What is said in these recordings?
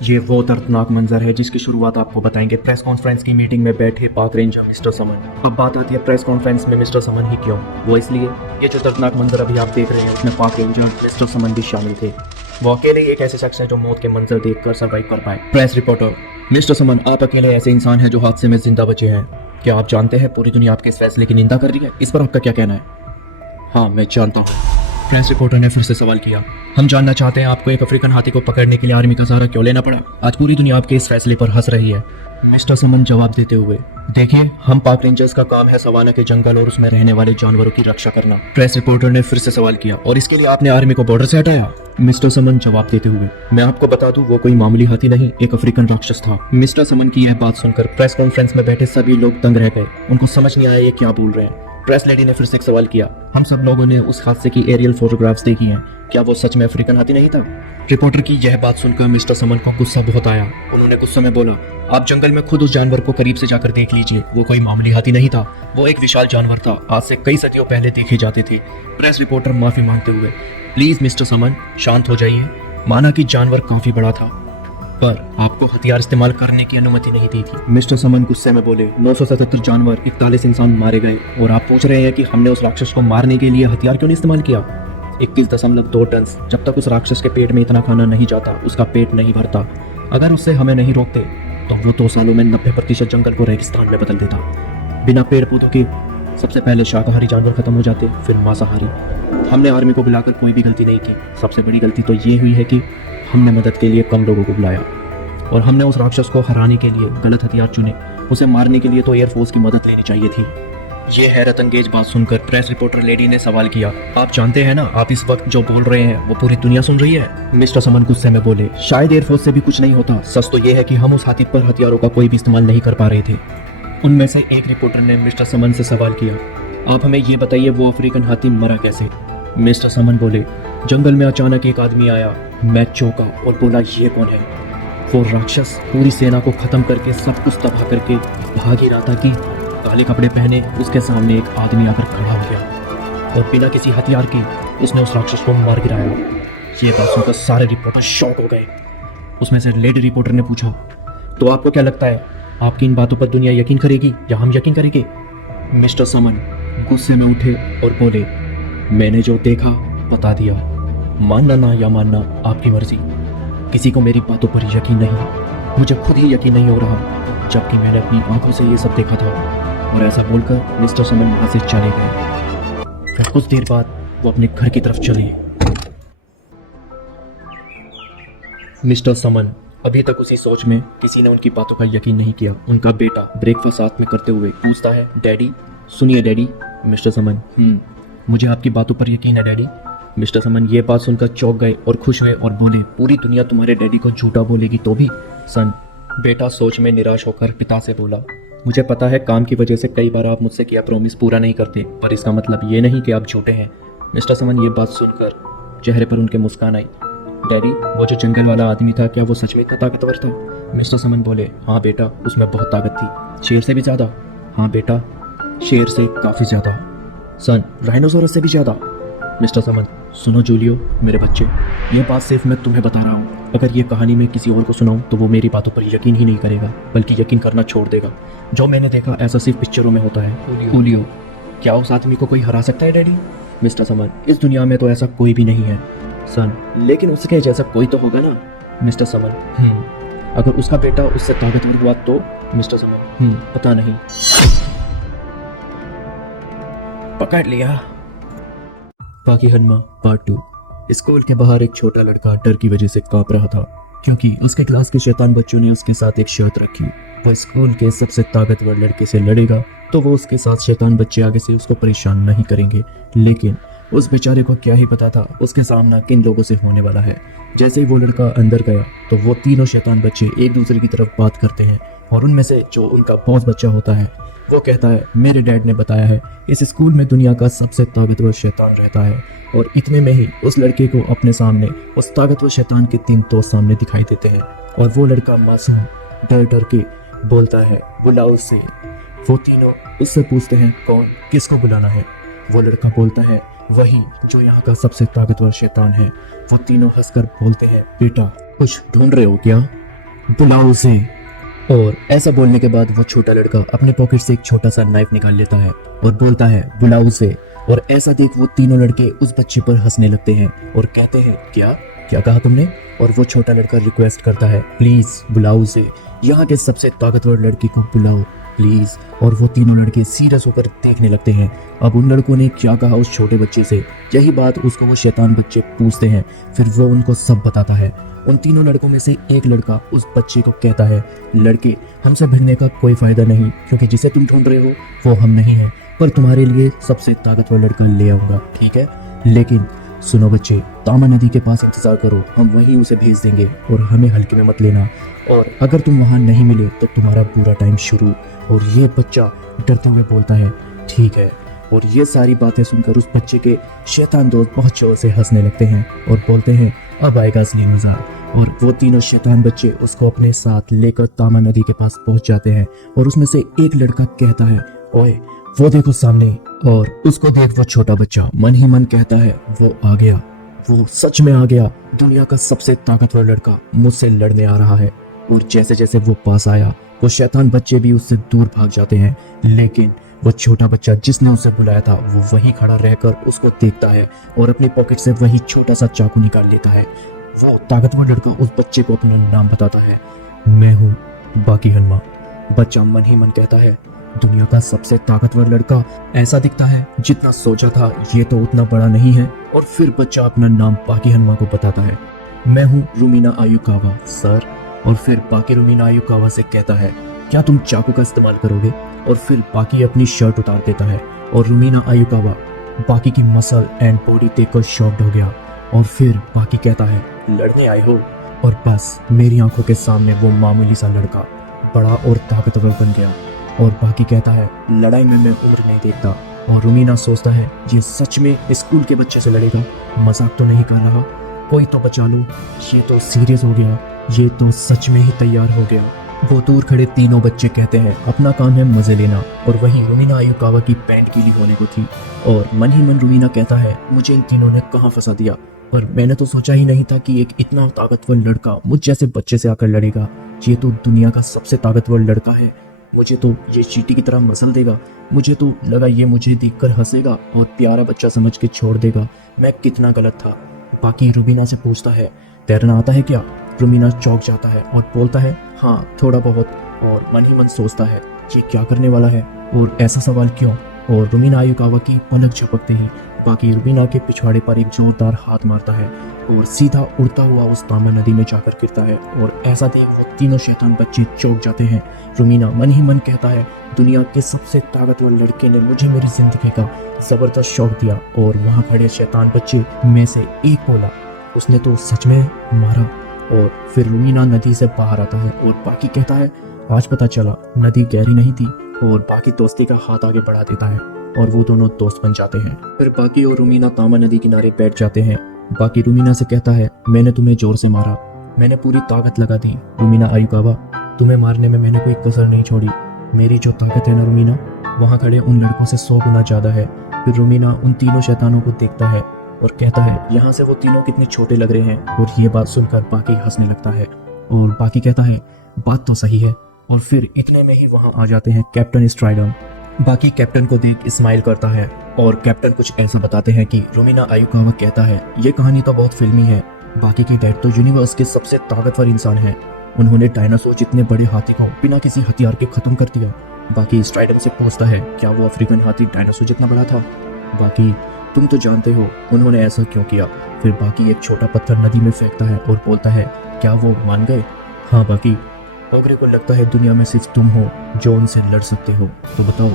ये वो दर्दनाक मंजर है जिसकी शुरुआत आपको बताएंगे प्रेस कॉन्फ्रेंस की मीटिंग में बैठे पाक रेंजर मिस्टर समन। अब बात आती है प्रेस कॉन्फ्रेंस में मिस्टर समन ही क्यों, वो इसलिए ये जो दर्दनाक मंजर अभी आप देख रहे हैं उसमें पाक रेंजर मिस्टर समन भी शामिल थे। वो अकेले ही एक ऐसे शख्स है जो मौत के मंजर देखकर सर्वाइव कर पाए। प्रेस रिपोर्टर मिस्टर समन, आप अकेले ऐसे इंसान हैं जो हादसे में जिंदा बचे हैं। क्या आप जानते हैं पूरी दुनिया आपके इस फैसले की निंदा कर रही है, इस पर आपका क्या कहना है? हाँ, मैं जानता हूँ। प्रेस रिपोर्टर ने फिर से सवाल किया। हम जानना चाहते हैं आपको एक अफ्रीकन हाथी को पकड़ने के लिए आर्मी का सहारा क्यों लेना पड़ा? आज पूरी दुनिया आपके इस फैसले पर हंस रही है। मिस्टर समन जवाब देते हुए, देखिए, हम पाक रेंजर्स का काम है सवाना के जंगल और उसमें रहने वाले जानवरों की रक्षा करना। प्रेस रिपोर्टर ने फिर से सवाल किया, और इसके लिए आपने आर्मी को बॉर्डर से हटाया? मिस्टर समन जवाब देते हुए, मैं आपको बता दूं, वो कोई मामूली हाथी नहीं, एक अफ्रीकन राक्षस था। मिस्टर समन की यह बात सुनकर प्रेस कॉन्फ्रेंस में बैठे सभी लोग दंग रह गए। उनको समझ नहीं आया ये क्या बोल रहे हैं। प्रेस लेडी ने फिर से एक सवाल किया, हम सब लोगों ने उस हादसे की एरियल फोटोग्राफ्स देखी हैं, क्या वो सच में अफ्रीकन हाथी नहीं था? रिपोर्टर की यह बात सुनकर मिस्टर समन को गुस्सा बहुत आया। उन्होंने गुस्से में बोला, आप जंगल में खुद उस जानवर को करीब से जाकर देख लीजिए, वो कोई मामूली हाथी नहीं था, वो एक विशाल जानवर था, आज से कई सदियों पहले देखे जाते थे। प्रेस रिपोर्टर माफी मांगते हुए, प्लीज मिस्टर समन शांत हो जाइए, माना कि जानवर काफी बड़ा था पर आपको हथियार इस्तेमाल करने की अनुमति नहीं दी थी। मिस्टर समन गुस्से में बोले, 977 जानवर, 41 इंसान मारे गए और आप पूछ रहे हैं कि हमने उस राक्षस को मारने के लिए हथियार क्यों नहीं इस्तेमाल किया? 21.2 टन, जब तक उस राक्षस के पेट में इतना खाना नहीं जाता उसका पेट नहीं भरता। अगर उससे हमें नहीं रोकते तो वो 2 सालों में 90% जंगल को रेगिस्तान में बदल देता। बिना पेड़ पौधों के सबसे पहले शाकाहारी जानवर खत्म हो जाते, फिर मांसाहारी। हमने आर्मी को बुलाकर कोई भी गलती नहीं की। सबसे बड़ी गलती तो ये हुई है कि हमने मदद के लिए कम लोगों को बुलाया और हमने उस राक्षस को हराने के लिए गलत हथियार चुने। उसे मारने के लिए तो एयरफोर्स की मदद लेनी चाहिए थी। ये हैरत अंगेज बात सुनकर प्रेस रिपोर्टर लेडी ने सवाल किया, आप जानते हैं ना, आप इस वक्त जो बोल रहे हैं वो पूरी दुनिया सुन रही है। मिस्टर समन गुस्से में बोले, शायद एयरफोर्स से भी कुछ नहीं होता, सच तो ये है कि हम उस हाथी पर हथियारों का कोई भी इस्तेमाल नहीं कर पा रहे थे। उनमें से एक रिपोर्टर ने मिस्टर समन से सवाल किया, आप हमें ये बताइए वो अफ्रीकन हाथी मरा कैसे? मिस्टर समन बोले, जंगल में अचानक एक आदमी आया, मैं चौंका और बोला, ये कौन है? वो राक्षस पूरी सेना को खत्म करके सब कुछ तबाह करके भाग ही रहा था कि काले कपड़े पहने उसके सामने एक आदमी आकर खड़ा हो गया और बिना किसी हथियार के उसने उस राक्षस को मार गिराया। ये बात सुनकर सारे रिपोर्टर शॉक हो गए। उसमें से लेडी रिपोर्टर ने पूछा, तो आपको क्या लगता है, आपकी इन बातों पर दुनिया यकीन करेगी या हम यकीन करेंगे? मिस्टर समन गुस्से में उठे और बोले, मैंने जो देखा बता दिया, मानना ना या मानना आपकी मर्जी। किसी को मेरी बातों पर यकीन नहीं, मुझे खुद ही यकीन नहीं हो रहा, जबकि मैंने अपनी आंखों से ये सब देखा था। और ऐसा बोलकर मिस्टर समन वहां से चले गए। फिर कुछ देर बाद वो अपने घर की तरफ चले। मिस्टर समन अभी तक उसी सोच में, किसी ने उनकी बातों का यकीन नहीं किया। उनका बेटा ब्रेकफास्ट साथ में करते हुए पूछता है, डैडी सुनिए डैडी। मिस्टर समन, मुझे आपकी बातों पर यकीन है डैडी। मिस्टर समन ये बात सुनकर चौंक गए और खुश हुए और बोले, पूरी दुनिया तुम्हारे डैडी को झूठा बोलेगी तो भी? सन बेटा सोच में निराश होकर पिता से बोला, मुझे पता है काम की वजह से कई बार आप मुझसे किया प्रॉमिस पूरा नहीं करते, पर इसका मतलब ये नहीं कि आप झूठे हैं। मिस्टर समन ये बात सुनकर चेहरे पर उनके मुस्कान आई। डैडी वो जो जंगल वाला आदमी था, क्या वो सच में इतना ताकतवर था? मिस्टर समन बोले, हाँ बेटा, उसमें बहुत ताकत थी। शेर से भी ज्यादा? हाँ बेटा, शेर से काफी ज्यादा। सन राइनोसोरस से भी ज्यादा? मिस्टर समन, सुनो जूलियो मेरे बच्चे, ये बात सिर्फ मैं तुम्हें बता रहा हूँ। अगर ये कहानी मैं किसी और को सुनाऊं तो वो मेरी बातों पर यकीन ही नहीं करेगा, बल्कि यकीन करना छोड़ देगा। जो मैंने देखा ऐसा सिर्फ पिक्चरों में होता है। जूलियो, क्या उस आदमी को कोई हरा सकता है डैडी? मिस्टर समन, इस दुनिया में तो ऐसा कोई भी नहीं है। सन लेकिन उसके जैसा कोई तो होगा ना? मिस्टर समन, अगर उसका बेटा उससे ताकतवर हुआ तो? मिस्टर समन, पता नहीं। पकड़ लिया। बाकी हनमा पार्ट 2। स्कूल के बाहर एक छोटा लड़का डर की वजह से कांप रहा था, क्योंकि उसके क्लास के शैतान बच्चों ने उसके साथ एक शर्त रखी, वो स्कूल के सबसे ताकतवर लड़के से लड़ेगा तो वो उसके साथ शैतान बच्चे आगे से उसको परेशान नहीं करेंगे। लेकिन उस बेचारे को क्या ही पता था उसके सामना किन लोगों से होने वाला है। जैसे ही वो लड़का अंदर गया तो वो तीनों शैतान बच्चे एक दूसरे की तरफ बात करते हैं और उनमें से जो उनका बॉस बच्चा होता है वो कहता है, मेरे डैड ने बताया है इस स्कूल में दुनिया का सबसे ताकतवर शैतान रहता है। और इतने में ही उस लड़के को अपने सामने उस ताकतवर शैतान के 3 दोस्त सामने दिखाई देते हैं और वो लड़का मासूम डर डर के बोलता है, बुलाओ उसे। वो तीनों उससे पूछते हैं, कौन, किसको बुलाना है? वो लड़का बोलता है, वही जो यहाँ का सबसे ताकतवर शैतान है। वो तीनों हंसकर बोलते हैं, बेटा कुछ ढूंढ रहे हो क्या? बुलाओ उसे। और ऐसा बोलने के बाद वो छोटा लड़का अपने पॉकेट से एक छोटा सा नाइफ निकाल लेता है और बोलता है बुलाओ उसे। और ऐसा देख वो तीनों लड़के उस बच्चे पर हंसने लगते हैं और कहते हैं क्या क्या कहा तुमने। और वो छोटा लड़का रिक्वेस्ट करता है प्लीज बुलाओ उसे, यहाँ के सबसे ताकतवर लड़के को बुलाओ प्लीज। और वो तीनों लड़के सीरियस होकर देखने लगते हैं। अब उन लड़कों ने क्या कहा उस छोटे बच्चे से, यही बात उसको वो शैतान बच्चे पूछते हैं। फिर वो उनको सब बताता है। उन तीनों लड़कों में से एक लड़का उस बच्चे को कहता है लड़के हमसे भिड़ने का कोई फायदा नहीं, क्योंकि जिसे तुम ढूंढ रहे हो वो हम नहीं है, पर तुम्हारे लिए सबसे ताकतवर लड़का ले आऊंगा, ठीक है। लेकिन सुनो बच्चे, तामा नदी के पास इंतजार करो, हम वहीं उसे भेज देंगे और हमें हल्के में मत लेना। और अगर तुम वहां नहीं मिले तो तुम्हारा बुरा टाइम शुरू। और ये बच्चा डरते हुए बोलता है ठीक है। और ये सारी बातें सुनकर उस बच्चे के शैतान दोस्त बहुत जोर से हंसने लगते हैं और बोलते हैं अब आएगा असली मजा। और वो तीनों शैतान बच्चे उसको अपने साथ लेकर तामा नदी के पास पहुंच जाते हैं। और उसमें से एक लड़का कहता है ओए वो देखो सामने। और उसको देख वो छोटा बच्चा मन ही मन कहता है वो आ गया, वो सच में आ गया, दुनिया का सबसे ताकतवर लड़का मुझसे लड़ने आ रहा है। और जैसे जैसे वो पास आया वो शैतान बच्चे भी उससे दूर भाग जाते हैं। लेकिन वो छोटा बच्चा जिसने उसे बुलाया था वो वहीं खड़ा रहकर उसको देखता है और अपनी पॉकेट से वही छोटा सा चाकू निकाल लेता है। वो ताकतवर लड़का उस बच्चे को अपना नाम बताता है, मैं हूँ बाकी हनुमा। बच्चा मन ही मन कहता है दुनिया का सबसे ताकतवर लड़का ऐसा दिखता है, जितना सोचा था ये तो उतना बड़ा नहीं है। और फिर बच्चा अपना नाम बाकी हनुमा को बताता है, मैं हूँ रुमीना आयुकावा सर। और फिर बाकी रुमीना आयुकावा से कहता है क्या तुम चाकू का इस्तेमाल करोगे। और फिर बाकी अपनी शर्ट उतार देता है और रुमीना आयुकावा बाकी की मसल एंड बॉडी देखकर शॉक्ड हो गया। और फिर बाकी कहता है लड़ने आए हो। और बस मेरी आंखों के सामने वो मामूली सा लड़का बड़ा और ताकतवर बन गया। और बाकी कहता है लड़ाई में मैं उम्र नहीं देखता। और रुमीना सोचता है ये सच में स्कूल के बच्चे से लड़ेगा, मजाक तो नहीं कर रहा, कोई तो बचा लो, ये तो सीरियस हो गया, ये तो सच में ही तैयार हो गया। वो दूर खड़े तीनों बच्चे कहते हैं अपना काम है मजे लेना। और वहीं रुमीना आयुकावा की पैंट गीली होने को थी और मन ही मन रुमीना कहता है मुझे इन तीनों ने कहाँ फंसा दिया, पर मैंने तो सोचा ही नहीं था कि एक इतना ताकतवर लड़का मुझ जैसे बच्चे से आकर लड़ेगा। ये तो दुनिया का सबसे ताकतवर लड़का है, मुझे तो ये चींटी की तरह मसल देगा, मुझे तो लगा ये मुझे देखकर हंसेगा और प्यारा बच्चा समझ के छोड़ देगा, मैं कितना गलत था। बाकी रुमीना से पूछता है तैरना आता है क्या। रुमीना चौंक जाता है और बोलता है हाँ थोड़ा बहुत। और मन ही मन सोचता है ये क्या करने वाला है और ऐसा सवाल क्यों। और रुमीना आयुकावा की पलक झपकते ही बाकी रुमीना के पिछवाड़े पर एक जोरदार हाथ मारता है और सीधा उड़ता हुआ उस तामा नदी में जाकर गिरता है। और ऐसा देख वो तीनों शैतान बच्चे चौंक जाते हैं। रुमीना मन ही मन कहता है दुनिया के सबसे ताकतवर लड़के ने मुझे मेरी जिंदगी का जबरदस्त शौक दिया। और वहाँ खड़े शैतान बच्चे में से एक बोला उसने तो सच में मारा। और फिर रुमीना नदी से बाहर आता है और बाकी कहता है आज पता चला नदी गहरी नहीं थी। और बाकी दोस्ती का हाथ आगे बढ़ा देता है और वो दोनों दोस्त बन जाते हैं। फिर बाकी और रुमीना तामा नदी किनारे बैठ जाते हैं। बाकी रुमीना से कहता है मैंने तुम्हें जोर से मारा, मैंने पूरी ताकत लगा दी। रुमीना आयुकावा तुम्हें मारने में मैंने कोई कसर नहीं छोड़ी, मेरी जो ताकत है ना रुमीना वहाँ खड़े उन लड़कों से 100 गुना ज्यादा है। फिर रुमीना उन तीनों शैतानों को देखता है और कहता है यहाँ से वो तीनों कितने छोटे लग रहे हैं। और ये बात सुनकर बाकी हंसने लगता है और बाकी कहता है बात तो सही है। और फिर इतने में ही वहाँ आ जाते हैं कैप्टन स्ट्राइडम। बाकी कैप्टन को देख स्माइल करता है और कैप्टन कुछ ऐसा बताते हैं कि रुमीना आयुकावा कहता है ये कहानी तो बहुत फिल्मी है, बाकी के डैड तो यूनिवर्स के सबसे ताकतवर इंसान है, उन्होंने डायनासोर जितने बड़े हाथी को बिना किसी हथियार के खत्म कर दिया। बाकी स्ट्राइडम से पूछता है क्या वो अफ्रीकन हाथी डायनासोर जितना बड़ा था। बाकी तुम तो जानते हो उन्होंने ऐसा क्यों किया। फिर बाकी एक छोटा पत्थर नदी में फेंकता है और बोलता है क्या वो मान गए। हाँ बाकी ओगरे को लगता है दुनिया में सिर्फ तुम हो जो उनसे लड़ सकते हो, तो बताओ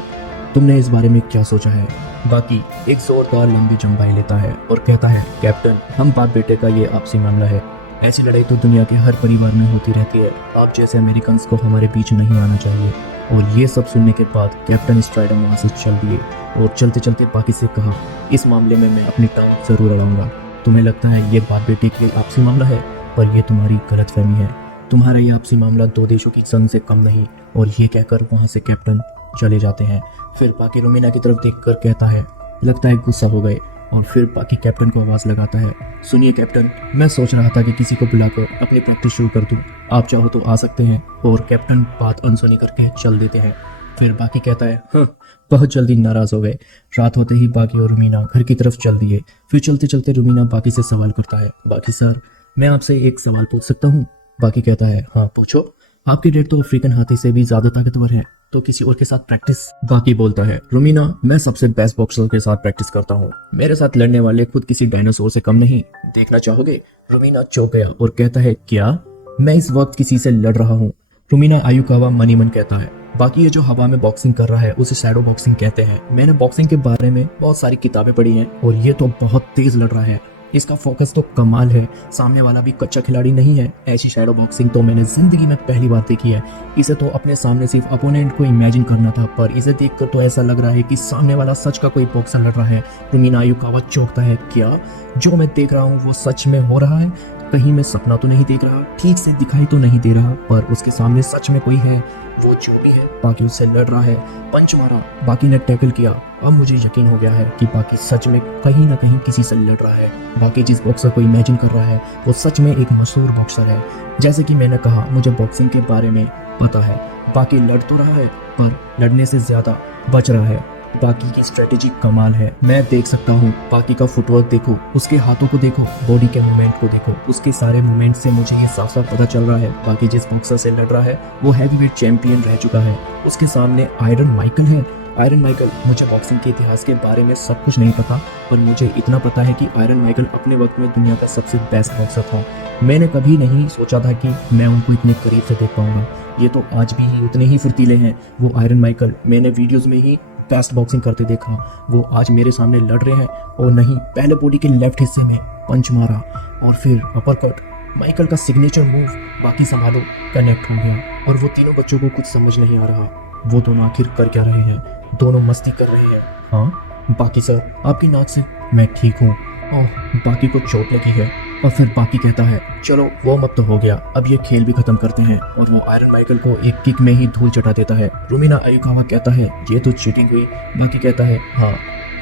तुमने इस बारे में क्या सोचा है। बाकी एक जोरदार लंबी जंबाई लेता है और कहता है कैप्टन हम बाप बेटे का ये आपसी मामला है, ऐसी लड़ाई तो दुनिया के हर परिवार में होती रहती है, आप जैसे अमेरिकन को हमारे बीच नहीं आना चाहिए। और ये सब सुनने के बाद कैप्टन स्ट्राइडम वहाँ से चल दिए और चलते चलते बाकी से कहा इस मामले में मैं अपनी टांग जरूर अड़ाऊंगा, तुम्हें लगता है ये बाप बेटे के आपसी मामला है, पर यह तुम्हारी गलतफहमी है, तुम्हारा ये आपसी मामला दो देशों की जंग से कम नहीं। और ये कहकर वहाँ से कैप्टन चले जाते हैं। फिर बाकी रुमीना की तरफ देखकर कहता है लगता है गुस्सा हो गए। और फिर बाकी कैप्टन को आवाज़ लगाता है, सुनिए कैप्टन, मैं सोच रहा था कि किसी को बुलाकर अपनी प्रैक्टिस शुरू कर दूं, आप चाहो तो आ सकते हैं। और कैप्टन बात अनसुनी करके चल देते हैं। फिर बाकी कहता है, हाँ, बहुत जल्दी नाराज़ हो गए। रात होते ही बाकी और रुमीना घर की तरफ चल दिए। फिर चलते चलते रुमीना बाकी से सवाल करता है, बाकी सर, मैं आपसे एक सवाल पूछ सकता हूँ? बाकी कहता है, हाँ पूछो। आपके डैड तो अफ्रीकन हाथी से भी ज्यादा ताकतवर है, तो किसी और के साथ प्रैक्टिस? बाकी बोलता है, रुमीना, मैं सबसे बेस्ट बॉक्सर के साथ प्रैक्टिस करता हूँ। मेरे साथ लड़ने वाले खुद किसी डायनासोर से कम नहीं। देखना चाहोगे? रुमीना चौंक गया और कहता है, क्या? मैं इस वक्त किसी से लड़ रहा हूँ? रुमीना आयुकावा मनी मन कहता है, बाकी ये जो हवा में बॉक्सिंग कर रहा है उसे शैडो बॉक्सिंग कहते हैं। मैंने बॉक्सिंग के बारे में बहुत सारी किताबें पढ़ी हैं और ये तो बहुत तेज लड़ रहा है। इसका फोकस तो कमाल है। सामने वाला भी कच्चा खिलाड़ी नहीं है। ऐसी शैडो बॉक्सिंग तो मैंने जिंदगी में पहली बार देखी है। इसे तो अपने सामने सिर्फ अपोनेंट को इमेजिन करना था, पर इसे देखकर तो ऐसा लग रहा है कि सामने वाला सच का कोई बॉक्सर लड़ रहा है। रुमीना आयुकावा चौंकता है, क्या जो मैं देख रहा हूँ वो सच में हो रहा है? कहीं मैं सपना तो नहीं देख रहा? ठीक से दिखाई तो नहीं दे रहा, पर उसके सामने सच में कोई है। वो जो भी है, बाकी उससे लड़ रहा है। पंच मारा, बाकी ने टैकल किया। अब मुझे यकीन हो गया है कि बाकी सच में कहीं ना कहीं किसी से लड़ रहा है। बाकी जिस बॉक्सर को इमेजिन कर रहा है वो सच में एक मशहूर बॉक्सर है। जैसे कि मैंने कहा, मुझे बॉक्सिंग के बारे में पता है। बाकी लड़ तो रहा है, पर लड़ने से ज्यादा बच रहा है। बाकी की स्ट्रेटेजी कमाल है। मैं देख सकता हूँ। बाकी का फुटवर्क देखो, उसके हाथों को देखो, बॉडी के मूवमेंट को देखो। उसके सारे मूवमेंट से मुझे ये साफ साफ पता चल रहा है बाकी जिस बॉक्सर से लड़ रहा है वो हैवीवेट चैंपियन रह चुका है। उसके सामने आयरन माइकल है। आयरन माइकल, मुझे बॉक्सिंग के इतिहास के बारे में सब कुछ नहीं पता, पर मुझे इतना पता है कि आयरन माइकल अपने वक्त में दुनिया का सबसे बेस्ट बॉक्सर था। मैंने कभी नहीं सोचा था कि मैं उनको इतने करीब से देख पाऊंगा। ये तो आज भी उतने ही फुर्तीले हैं। वो आयरन माइकल मैंने वीडियोस में ही फास्ट बॉक्सिंग करते देखा, वो आज मेरे सामने लड़ रहे हैं। और नहीं, पहले बॉडी के लेफ्ट हिस्से में पंच मारा और फिर अपरकट, माइकल का सिग्नेचर मूव, बाकी संभालो, कनेक्ट हो गया। और वो तीनों बच्चों को कुछ समझ नहीं आ रहा, वो दोनों आखिर कर क्या रहे हैं? दोनों मस्ती कर रहे हैं। हाँ बाकी सर, आपकी नाक से? मैं ठीक हूँ। ओह, बाकी को चोट लगी है। और फिर बाकी कहता है, चलो वार्म अप तो हो गया, अब ये खेल भी खत्म करते हैं। और वो आयरन माइकल को एक किक में ही धूल चटा देता है। रुमीना आयुकावा कहता है, ये तो चीटिंग हुई। बाकी कहता है, हाँ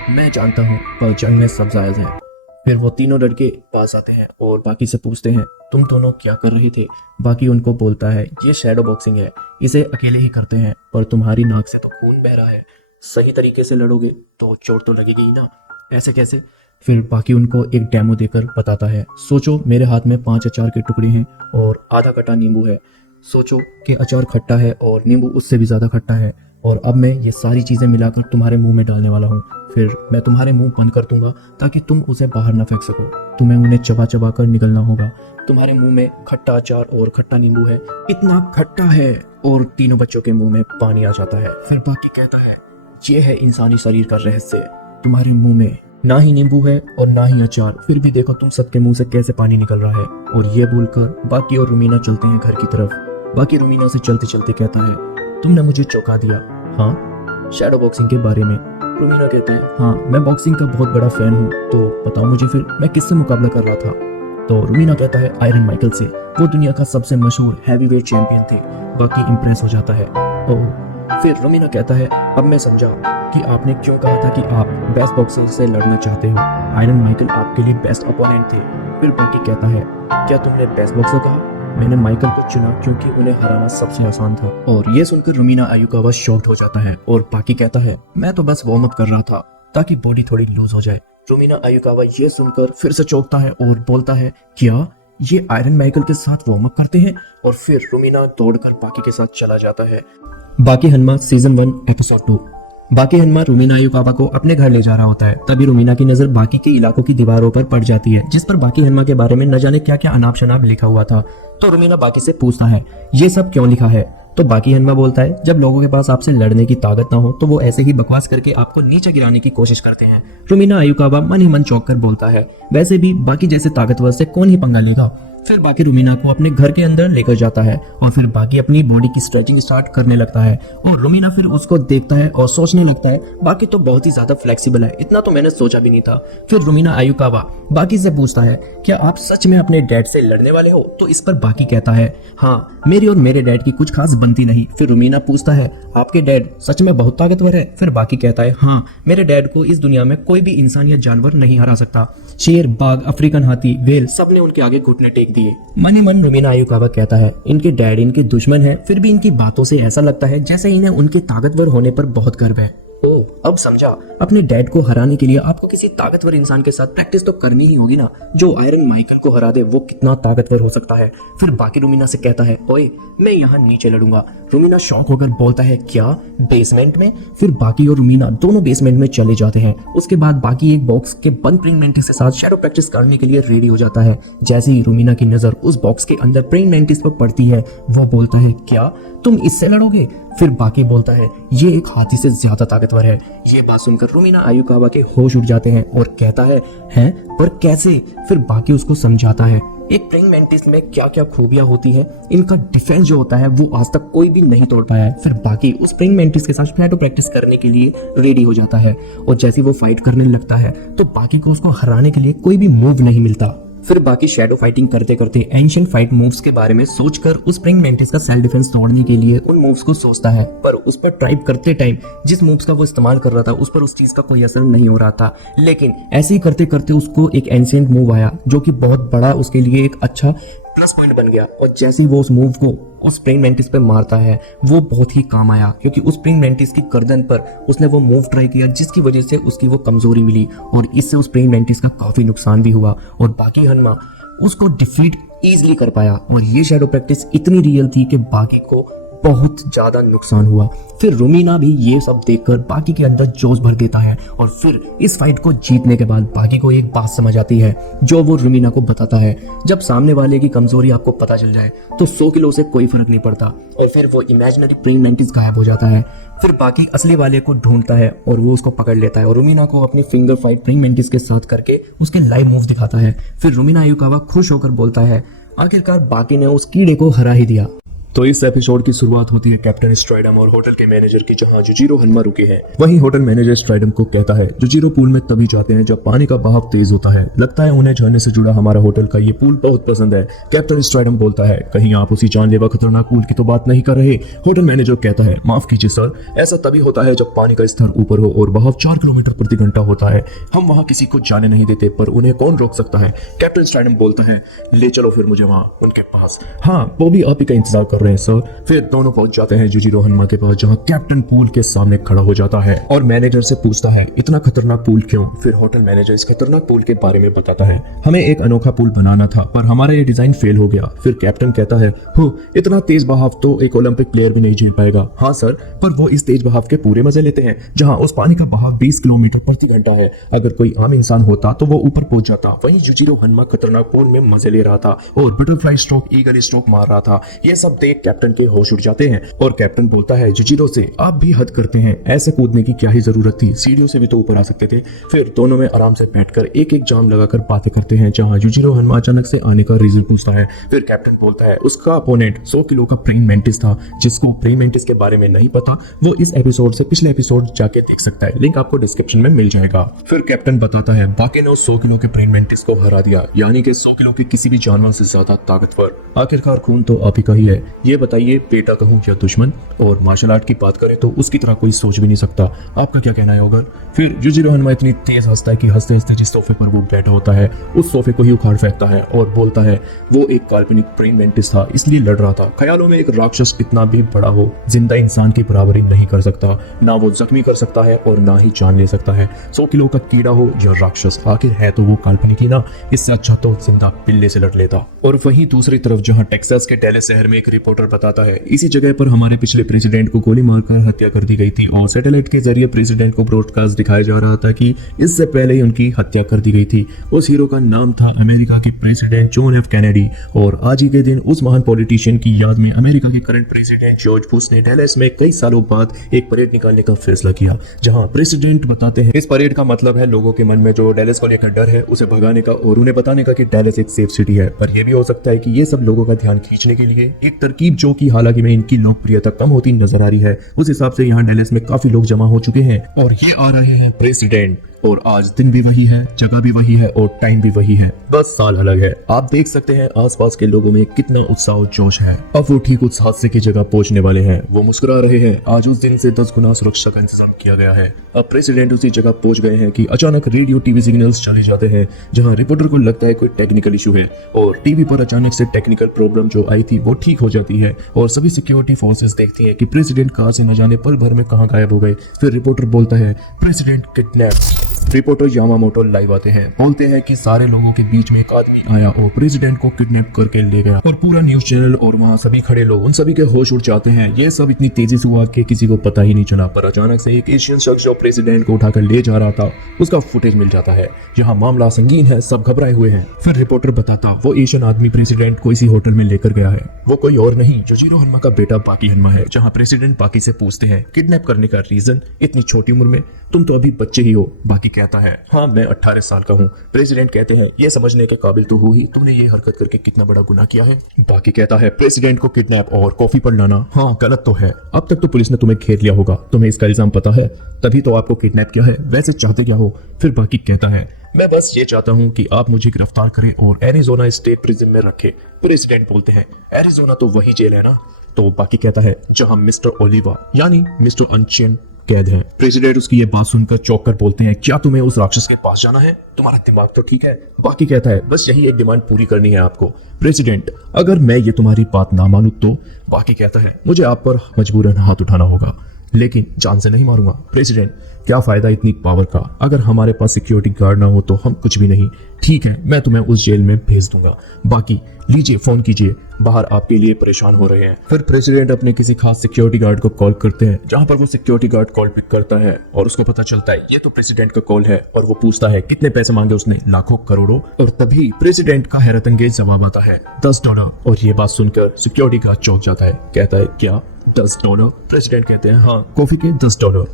मैं जानता हूँ, पर जंग में सब जायज है। फिर वो तीनों लड़के पास आते हैं और बाकी से पूछते हैं, तुम दोनों क्या कर रहे थे? बाकी उनको बोलता है, ये शैडो बॉक्सिंग है, इसे अकेले ही करते हैं, पर तुम्हारी नाक से तो खून बह रहा है। सही तरीके से लड़ोगे तो चोट तो लगेगी ही ना। ऐसे कैसे? फिर बाकी उनको एक डेमो देकर बताता है, सोचो मेरे हाथ में 5 अचार के टुकड़े हैं और आधा कटा नींबू है। सोचो कि अचार खट्टा है और नींबू उससे भी ज्यादा खट्टा है, और अब मैं ये सारी चीजें मिलाकर तुम्हारे मुंह में डालने वाला हूँ। फिर मैं तुम्हारे मुंह बंद कर दूंगा ताकि तुम उसे बाहर ना फेंक सको। तुम्हें उन्हें चबा चबा कर निगलना होगा। तुम्हारे मुंह में खट्टा अचार और खट्टा नींबू है, इतना खट्टा है। और तीनों बच्चों के मुंह में पानी आ जाता है। फिर बाकी कहता है, ये है इंसानी शरीर का रहस्य। तुम्हारे मुंह में ना ही नींबू है और ना ही अचार, फिर भी देखो तुम सबके मुंह से कैसे पानी निकल रहा है। और ये बोलकर बाकी और रुमीना चलते हैं घर की तरफ। बाकी रुमीना से चलते चलते कहता है, तुमने मुझे चौंका दिया। हाँ, शैडो बॉक्सिंग के बारे में? रुमीना कहता है, हाँ मैं बॉक्सिंग का बहुत बड़ा फैन हूँ, तो बताओ मुझे फिर मैं किससे मुकाबला कर रहा था? तो रुमीना कहता है, आयरन माइकल से। वो दुनिया का सबसे मशहूर हैवीवेट चैंपियन थे। बाकी इंप्रेस हो जाता है। और फिर रुमीना कहता है, अब मैं समझा कि आपने क्यों कहा था कि आप बेस्ट बॉक्सर से लड़ना चाहते हो। आयरन माइकल आपके लिए बेस्ट अपोनेंट थे। फिर बाकी कहता है, क्या तुमने बेस्ट बॉक्सर कहा? मैंने माइकल को चुना क्योंकि उन्हें हराना सबसे आसान था। और ये सुनकर रुमीना आयुकावा शॉक्ड हो जाता है। और बाकी कहता है, मैं तो बस वार्म अप कर रहा था ताकि बॉडी थोड़ी लूज हो जाए। रुमीना आयुकावा ये सुनकर फिर से चौंकता है और बोलता है, क्या ये आयरन माइकल के साथ वार्म अप करते हैं? और फिर रुमीना दौड़कर बाकी के साथ चला जाता है। बाकी हनुमा सीजन 1 एपिसोड 2। बाकी हनुमा रुमीना आयुकावा को अपने घर ले जा रहा होता है। तभी रुमीना की नजर बाकी के इलाकों की दीवारों पर पड़ जाती है, जिस पर बाकी हनुमा के बारे में न जाने क्या क्या अनाप शनाप लिखा हुआ था। तो रुमीना बाकी से पूछता है, ये सब क्यों लिखा है? तो बाकी हनुमा बोलता है, जब लोगों के पास आपसे लड़ने की ताकत ना हो तो वो ऐसे ही बकवास करके आपको नीचे गिराने की कोशिश करते हैं। रुमीना आयुकावा मन ही मन चौंक कर बोलता है, वैसे भी बाकी जैसे ताकतवर से कौन ही पंगा लेगा? फिर बाकी रुमीना को अपने घर के अंदर लेकर जाता है और फिर बाकी अपनी बॉडी की स्ट्रेचिंग स्टार्ट करने लगता है और रुमीना फिर उसको देखता है और सोचने लगता है बाकी तो बहुत ही ज्यादा फ्लेक्सिबल है, इतना तो मैंने सोचा भी नहीं था। फिर रुमीना आयुकावा बाकी से पूछता है क्या आप सच में अपने डैड से लड़ने वाले हो? तो इस पर बाकी कहता है हाँ, मेरी और मेरे डैड की कुछ खास बनती नहीं। फिर रुमीना पूछता है आपके डैड सच में बहुत ताकतवर है? फिर बाकी कहता है हाँ, मेरे डैड को इस दुनिया में कोई भी इंसान या जानवर नहीं हरा सकता। शेर, बाघ, अफ्रीकन हाथी, व्हेल सबने उनके आगे घुटने टेक दिए। मन ही मन रुमीना आयुकावा कहता है इनके डैड इनके दुश्मन है, फिर भी इनकी बातों से ऐसा लगता है जैसे इन्हें उनके ताकतवर होने पर बहुत गर्व है। ओह, अब समझा, अपने डैड को हराने के लिए आपको किसी ताकतवर इंसान के साथ प्रैक्टिस तो करनी ही होगी ना। जो आयरन माइकल को हरा दे वो कितना ताकतवर हो सकता है। फिर बाकी रुमीना से कहता है ओए, मैं यहाँ नीचे लड़ूंगा। रुमीना शॉक होकर बोलता है क्या, बेसमेंट में? फिर बाकी और रुमीना दोनों बेसमेंट में चले जाते हैं। उसके बाद बाकी एक बॉक्स के बंद प्रेइंग मैंटिस के साथ शैडो प्रैक्टिस करने के लिए रेडी हो जाता है। जैसे ही रुमीना की नजर उस बॉक्स के अंदर प्रेइंग मैंटिस पर पड़ती है वो बोलता है क्या तुम इससे लड़ोगे? फिर बाकी बोलता है ये एक हाथी से ज्यादा ताकतवर है। ये बात सुनकर रुमीना आयुकावा के होश उड़ जाते हैं और कहता है हैं, पर कैसे? फिर बाकी उसको समझाता है एक प्रेइंग मैंटिस में क्या क्या खूबियां होती हैं, इनका डिफेंस जो होता है वो आज तक कोई भी नहीं तोड़ पाया है। फिर बाकी उस प्रेइंग मैंटिस के साथ शैडो प्रैक्टिस करने के लिए रेडी हो जाता है और जैसे वो फाइट करने लगता है तो बाकी को उसको हराने के लिए कोई भी मूव नहीं मिलता। फिर बाकी शैडो फाइटिंग करते करते एंशिएंट फाइट मूव्स के बारे में सोचकर उस प्रेइंग मैंटिस का सेल्फ डिफेंस तोड़ने के लिए उन मूव्स को सोचता है, पर उस पर ट्राई करते टाइम जिस मूव्स का वो इस्तेमाल कर रहा था उस पर उस चीज का कोई असर नहीं हो रहा था। लेकिन ऐसे ही करते करते उसको एक एंशिएंट मूव आया जो कि बहुत बड़ा उसके लिए एक अच्छा प्लस पॉइंट बन गया और जैसे ही वो उस मूव को उस प्रेइंग मैंटिस पे मारता है वो बहुत ही काम आया, क्योंकि उस प्रेइंग मैंटिस की गर्दन पर उसने वो मूव ट्राई किया जिसकी वजह से उसकी वो कमजोरी मिली और इससे उस प्रेइंग मैंटिस का काफी नुकसान भी हुआ और बाकी हनमा उसको डिफीट इजीली कर पाया। और ये शैडो प्रैक्टिस इतनी रियल थी कि बाकी को बहुत ज्यादा नुकसान हुआ। फिर रुमीना भी ये सब देखकर बाकी के अंदर जोश भर देता है और फिर इस फाइट को जीतने के बाद बाकी को एक बात समझ आती है जो वो रुमीना को बताता है, जब सामने वाले की कमजोरी आपको पता चल जाए तो 100 किलो से कोई फर्क नहीं पड़ता। और फिर वो इमेजिनरी प्रेइंग मैंटिस गायब हो जाता है। फिर बाकी असली वाले को ढूंढता है और वो उसको पकड़ लेता है और रुमीना को अपनी फिंगर फाइट प्रेइंग मैंटिस के साथ करके उसके लाइव मूव दिखाता है। फिर रुमीना आयुकावा खुश होकर बोलता है आखिरकार बाकी ने उस कीड़े को हरा ही दिया। तो इस एपिसोड की शुरुआत होती है कैप्टन स्ट्राइडम और होटल के मैनेजर की, जहां जुजिरो हन्मा रुके हैं। वहीं होटल मैनेजर स्ट्राइडम को कहता है जुजिरो पूल में तभी जाते हैं जब पानी का बहाव तेज होता है, लगता है उन्हें झरने से जुड़ा हमारा होटल का ये पूल बहुत पसंद है। कैप्टन स्ट्राइडम बोलता है कहीं आप उसी जानलेवा खतरनाक पूल की तो बात नहीं कर रहे? होटल मैनेजर कहता है माफ कीजिए सर, ऐसा तभी होता है जब पानी का स्तर ऊपर हो और बहाव 4 किलोमीटर प्रति घंटा होता है। हम वहाँ किसी को जाने नहीं देते, पर उन्हें कौन रोक सकता है? कैप्टन स्ट्राइडम बोलता है ले चलो फिर मुझे वहाँ उनके पास। हाँ, वो भी आप ही का इंतजार कर रहे हैं सर। फिर दोनों पहुंच जाते हैं जुजिरो हन्मा के पास, जहां कैप्टन पूल के सामने खड़ा हो जाता है और मैनेजर से पूछता है इतना खतरनाक पूल क्यों? फिर होटल मैनेजर इस खतरनाक पूल के बारे में बताता है हमें एक अनोखा पूल बनाना था पर हमारा ये डिजाइन फेल हो गया। फिर कैप्टन कहता है इतना तेज बहाव तो एक ओलंपिक प्लेयर भी नहीं झेल पाएगा। हाँ सर, पर वो इस तेज बहाव के पूरे मजे लेते हैं, जहाँ उस पानी का बहाव 20 किलोमीटर प्रति घंटा है। अगर कोई आम इंसान होता तो वो ऊपर पहुंच जाता। वहीं जुजिरो हन्मा खतरनाक पूल में मजे ले रहा था और बटरफ्लाई स्ट्रोक, ईगल स्ट्रोक मार रहा था। ये सब देख कैप्टन के होश उड़ जाते हैं और कैप्टन बोलता है जुजिरो से आप भी हद करते हैं, ऐसे कूदने की क्या ही जरूरत थी, सीढ़ियों से भी तो ऊपर आ सकते थे। फिर दोनों में आराम से बैठकर एक एक जाम लगाकर बातें करते हैं, जहां जुजिरो हन्मा अचानक से आने का रीजन पूछता है। फिर कैप्टन बोलता है उसका अपोनेंट 100 किलो का प्रेइंग मैंटिस था। जिसको प्रेइंग मैंटिस के बारे में नहीं पता वो इस एपिसोड से पिछले एपिसोड जाके देख सकता है, लिंक आपको डिस्क्रिप्शन में मिल जाएगा। फिर कैप्टन बताता है बाकी ने 100 किलो के प्रेइंग मैंटिस को हरा दिया, यानी कि 100 किलो के किसी भी जानवर से ज्यादा ताकतवर। आखिरकार खून तो आप ही का ही है, ये बताइए बेटा कहूं या दुश्मन? और मार्शल आर्ट की बात करें तो उसकी तरह कोई सोच भी नहीं सकता। आपका क्या कहना है ओगर? फिर जुजिरो हन्मा इतनी तेज हंसता है कि हंसते हंसते जिस सोफे पर वो बैठा होता है उस सोफे को ही उखाड़ फेंकता है और बोलता है वो एक काल्पनिक प्रेइंग मैंटिस था, इसलिए लड़ रहा था। ख्यालों में एक राक्षस कितना भी बड़ा हो जिंदा इंसान की बराबरी नहीं कर सकता, ना वो जख्मी कर सकता है और ना ही जान ले सकता है। 100 किलो का कीड़ा हो या राक्षस, आखिर है तो वो काल्पनिक ही ना। इससे अच्छा तो जिंदा पिल्ले से लड़ लेता। और वहीं दूसरी तरफ जहां टेक्सास के डेले शहर में एक रिपोर्टर रिपोर्टर बताता है इसी जगह पर हमारे पिछले प्रेसिडेंट को गोली मारकर हत्या कर दी गई थी और सैटेलाइट के जरिए प्रेसिडेंट को ब्रॉडकास्ट दिखाया जा रहा था कि इससे पहले ही उनकी हत्या कर दी गई थी। उस हीरो का नाम था अमेरिका के प्रेसिडेंट जॉन एफ कैनेडी और आज ही के दिन उस महान पॉलिटिशियन की याद में अमेरिका के करंट प्रेसिडेंट जॉर्ज बुश ने डैलस में कई सालों बाद एक परेड निकालने का फैसला किया, जहां प्रेसिडेंट बताते हैं इस परेड का मतलब है लोगों के मन में जो डैलस को लेकर डर है उसे भगाने का और उन्हें बताने का कि डैलस एक सेफ सिटी है। पर यह भी हो सकता है कि ये सब लोगों का ध्यान खींचने के लिए एक तरकीब जो कि हालांकि में इनकी लोकप्रियता कम होती नजर आ रही है। उस हिसाब से यहाँ डैलस में काफी लोग जमा हो चुके हैं और ये आ रहे हैं प्रेसिडेंट और आज दिन भी वही है, जगह भी वही है और टाइम भी वही है, बस साल अलग है। आप देख सकते हैं आसपास के लोगों में कितना उत्साह और जोश है। अब वो ठीक उस हादसे की जगह पहुंचने वाले हैं। वो मुस्कुरा रहे हैं। आज उस दिन से 10 गुना सुरक्षा का इंतजाम किया गया है। अब प्रेसिडेंट उसी जगह पहुंच गए हैं कि अचानक रेडियो टीवी सिग्नल्स चले जाते हैं, जहां रिपोर्टर को लगता है कोई टेक्निकल इशू है और टीवी पर अचानक से टेक्निकल प्रॉब्लम जो आई थी वो ठीक हो जाती है और सभी सिक्योरिटी फोर्सेस देखती है कि प्रेसिडेंट कार से न जाने पल भर में कहां गायब हो गए। फिर रिपोर्टर बोलता है president kidnap. Reporter Yamamoto live आते हैं, बोलते हैं कि सारे लोगों के बीच में एक आदमी आया और प्रेसिडेंट को किडनैप करके ले गया और पूरा न्यूज चैनल और वहाँ सभी खड़े लोग उन सभी के होश उड़ जाते हैं। ये सब इतनी तेजी से हुआ कि किसी को पता ही नहीं चला। पर अचानक से एक एशियन शख्स जो प्रेसिडेंट को उठाकर ले जा रहा था उसका फुटेज मिल जाता है। यहाँ मामला संगीन है, सब घबराए हुए हैं। फिर रिपोर्टर बताता वो एशियन आदमी प्रेसिडेंट को इसी होटल में लेकर गया है। वो कोई और नहीं जोजीरो हन्मा का बेटा बाकी हन्मा है। जहाँ प्रेसिडेंट बाकी से पूछते हैं किडनैप करने का रीजन, इतनी छोटी उम्र में, तुम तो अभी बच्चे ही हो। बाकी कहता है हाँ मैं 18 साल का हूँ। प्रेसिडेंट कहते हैं ये समझने के काबिल तो हो ही, तुमने ये हरकत करके कितना बड़ा गुनाह किया है। बाकी कहता है प्रेसिडेंट को किडनैप और कॉफी पर लाना हाँ गलत तो है। अब तक तो पुलिस ने तुम्हें घेर लिया होगा, तुम्हें इसका इल्जाम पता है, तभी तो आपको किडनैप किया है। वैसे चाहते क्या हो? फिर बाकी कहता है मैं बस ये चाहता हूँ कि आप मुझे गिरफ्तार करें और एरिजोना स्टेट प्रिजन में रखें। प्रेसिडेंट बोलते हैं एरिजोना तो वही जेल है ना? तो बाकी कहता है जहां मिस्टर ओलिवा यानी मिस्टर अनचेन कैद है। प्रेसिडेंट उसकी ये बात सुनकर चौंक कर बोलते हैं क्या तुम्हें उस राक्षस के पास जाना है? तुम्हारा दिमाग तो ठीक है? बाकी कहता है बस यही एक डिमांड पूरी करनी है आपको। प्रेसिडेंट अगर मैं ये तुम्हारी बात ना मानूं तो? बाकी कहता है मुझे आप पर मजबूरन हाथ उठाना होगा, लेकिन जान से नहीं मारूंगा। प्रेसिडेंट क्या फायदा इतनी पावर का, अगर हमारे पास सिक्योरिटी गार्ड ना हो तो हम कुछ भी नहीं। ठीक है मैं तुम्हें उस जेल में भेज दूंगा। बाकी लीजिए फोन कीजिए, बाहर आपके लिए परेशान हो रहे हैं। फिर प्रेसिडेंट अपने किसी खास सिक्योरिटी गार्ड को कॉल करते हैं, जहां पर वो सिक्योरिटी गार्ड कॉल पिक करता है और उसको पता चलता है ये तो प्रेसिडेंट का कॉल है और वो पूछता है कितने पैसे मांगे उसने? लाखों करोड़ों। और तभी प्रेसिडेंट का हैरत अंगेज जवाब आता है $10। और ये बात सुनकर सिक्योरिटी गार्ड चौंक जाता है, कहता है क्या $10? प्रेसिडेंट कहते हैं हाँ कॉफी के $10।